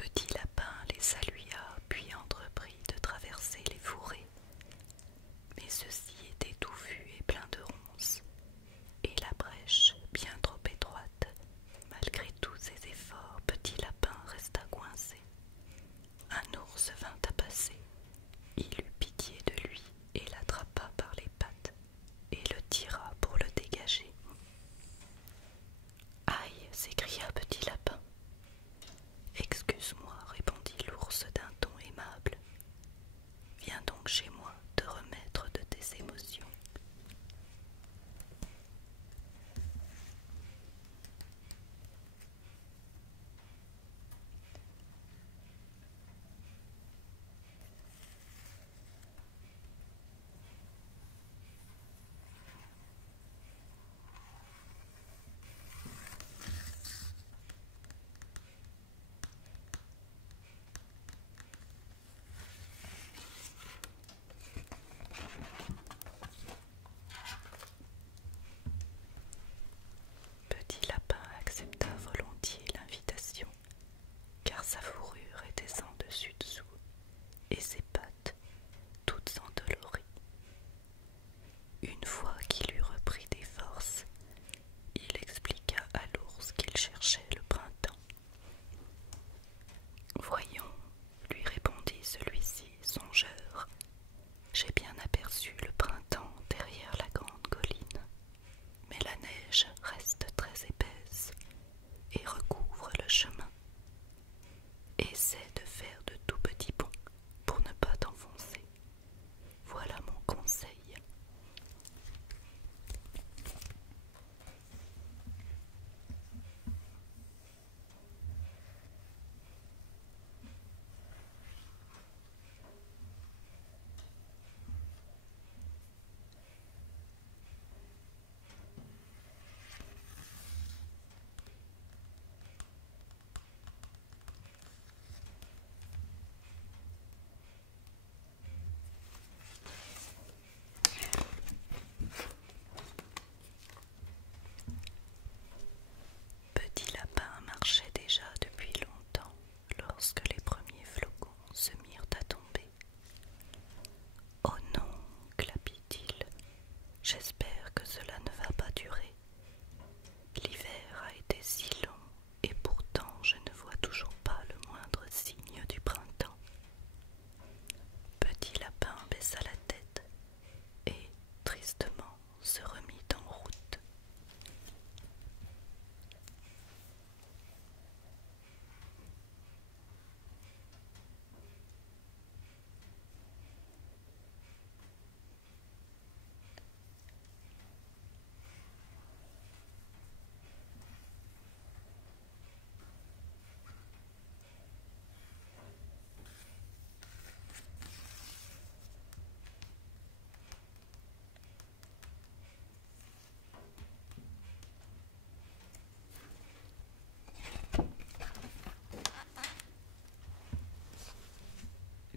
Petit Lapin les salua puis entreprit de traverser les fourrés. Mais ceux-ci étaient touffus et pleins de ronces, et la brèche, bien trop étroite, malgré tous ses efforts, Petit Lapin resta coincé. Un ours vint à passer. Il eut pitié de lui et l'attrapa par les pattes et le tira pour le dégager. Aïe, s'écria Petit Lapin. Excuse-moi, répondit l'ours d'un ton aimable. Viens donc chez moi te remettre de tes émotions. Petit Lapin accepta volontiers l'invitation, car sa fourrure était sans dessus dessous et ses pattes toutes endolories. Une fois qu'il eut repris des forces, il expliqua à l'ours qu'il cherchait le printemps. Voyons, lui répondit celui-ci, songeur, j'ai bien aperçu le printemps derrière la grande colline, mais la neige reste très épaisse et recouvre le chemin. Essaie de faire de tout petits bonds pour ne pas t'enfoncer. Voilà mon conseil. Petit Lapin marchait déjà depuis longtemps lorsque les premiers flocons se mirent à tomber. Oh non, glapit-il, j'espère que cela ne va pas durer. L'hiver a été si long et pourtant je ne vois toujours pas le moindre signe du printemps. Petit Lapin baissa la tête et, tristement, se remit en route.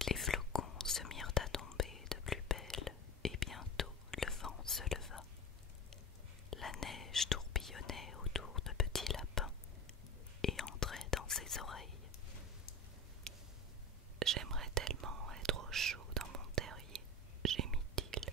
Les flocons se mirent à tomber de plus belle et bientôt le vent se leva. La neige tourbillonnait autour de Petit Lapin et entrait dans ses oreilles. J'aimerais tellement être au chaud dans mon terrier, gémit-il.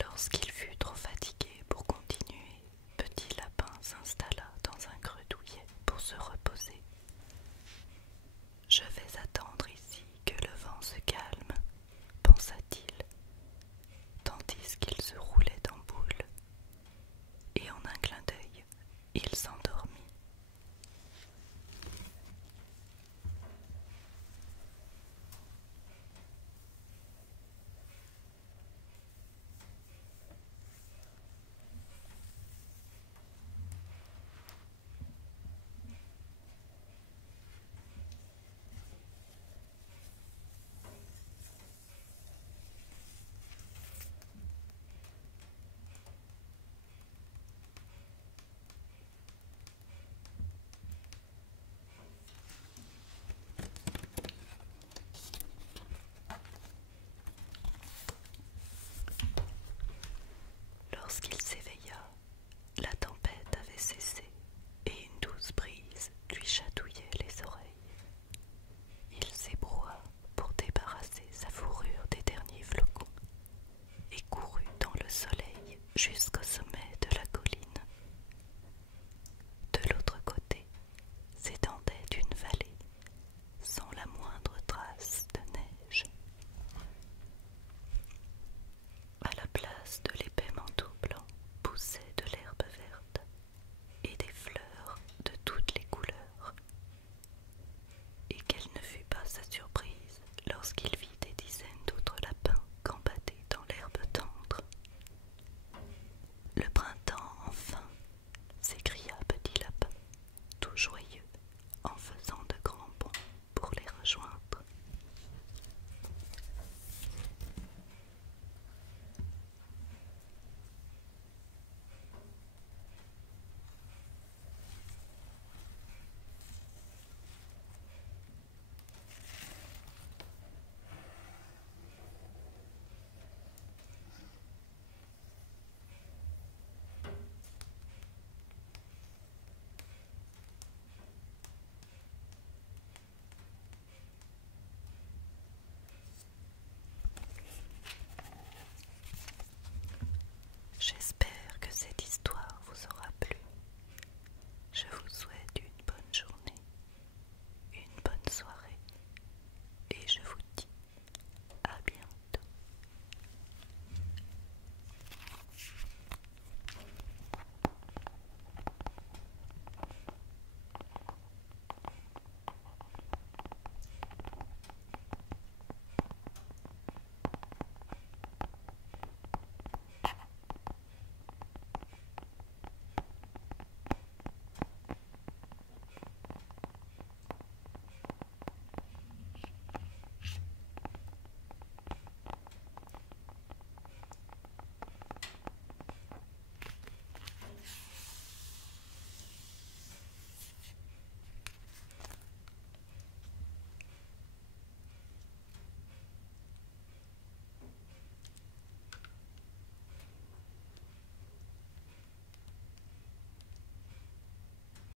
Lorsqu'il fut trop fatigué pour continuer, Petit Lapin s'installa dans un creux douillet pour se reposer. Je vais attendre ici que le vent se calme, pensa-t-il, tandis qu'il se roulait en boule, et en un clin d'œil, il s'endormit. jusqu'au sommet.